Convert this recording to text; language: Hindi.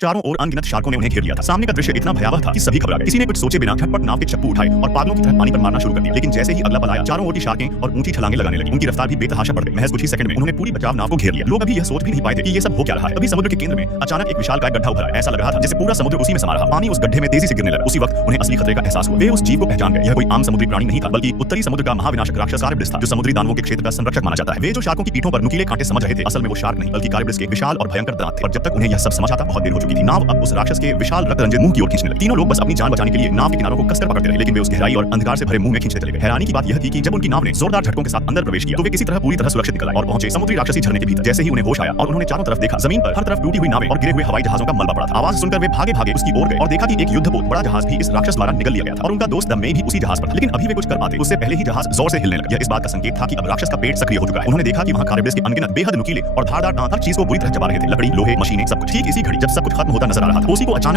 चारों ओर अनगिनत शार्कों ने उन्हें घेर लिया था। सामने का दृश्य इतना भयावह था कि सभी घबरा गए। किसी ने कुछ सोचे बिना झटपट नाव के चप्पू उठाए और पागलों की तरह पानी पर मारना शुरू कर दिया। लेकिन जैसे ही अगला पल आया, चारों ओर की शार्कें और ऊंची छलांगे लगाने लगी। उनकी रफ्तार भी बेतहाशा बढ़ गई। महज कुछ ही सेकंड में उन्होंने पूरी बचाव नाव को घेर लिया। लोग अभी यह सोच भी नहीं पाए थे कि ये सब हो क्या रहा है। अभी समुद्र के केंद्र में अचानक एक विशालकाय गड्ढा उभरा। ऐसा लग रहा था जैसे पूरा समुद्र उसी में समा रहा। पानी उस गड्ढे में तेजी से गिरने लगा। उसी वक्त उन्हें असली खतरे का एहसास हुआ। वे उस जीव को पहचान गए। यह कोई आम समुद्री प्राणी नहीं था, बल्कि उत्तरी समुद्र का महाविनाशक राक्षस कारेब्रिस था, जो समुद्री दानवों के क्षेत्र का संरक्षक माना जाता है। वे जो शार्कों की पीठों पर नुकीले कांटे समझ रहे थे, असल में वो शार्क नहीं बल्कि कारेब्रिस के विशाल और भयंकर दांत थे। और जब तक उन्हें यह सब समझ आता, बहुत देर हो चुकी थी। नाव अब उस राक्षस के विशाल रंजित मुंह की ओर खींचने लगी। तीनों लोग बस अपनी जान बचाने के लिए नाव के किनारों को कसकर पकड़ते रहे, लेकिन वे उस गहराई और अंधकार से भरे मुंह में खींचते चले गए। हैरानी की बात यह थी कि जब उनकी नाव ने जोरदार झटकों के साथ अंदर प्रवेश किया, तो वे किसी तरह पूरी तरह सुरक्षित निकल आए और पहुंचे समुद्री राक्षसी झरने के भीतर। जैसे ही उन्हें होश आया और उन्होंने चारों तरफ देखा, जमीन पर हर तरफ टूटी हुई नावें और गिरे हुए हवाई जहाजों का मलबा पड़ा था। आवाज सुनकर वे भागे भागे उसकी ओर गए और देखा कि एक युद्धपोत बड़ा जहाज भी इस राक्षस द्वारा निगल लिया गया था और उनका दोस्त द मे भी उसी जहाज पर था। लेकिन अभी वे कुछ कर पाते उससे पहले ही जहाज जोर से हिलने लगा। यह इस बात का संकेत था कि अब राक्षस का पेट सक्रिय हो चुका है। उन्होंने देखा कि वहां कारेब्रिस के अनगिनत बेहद नुकीले और धारदार दांत हर चीज को बुरी तरह चबा रहे थे। लकड़ी, लोहे, मशीनें, सब कुछ। ठीक इसी घड़ी जब सब कुछ खत्म होता नजर आ रहा था, उसी को अचानक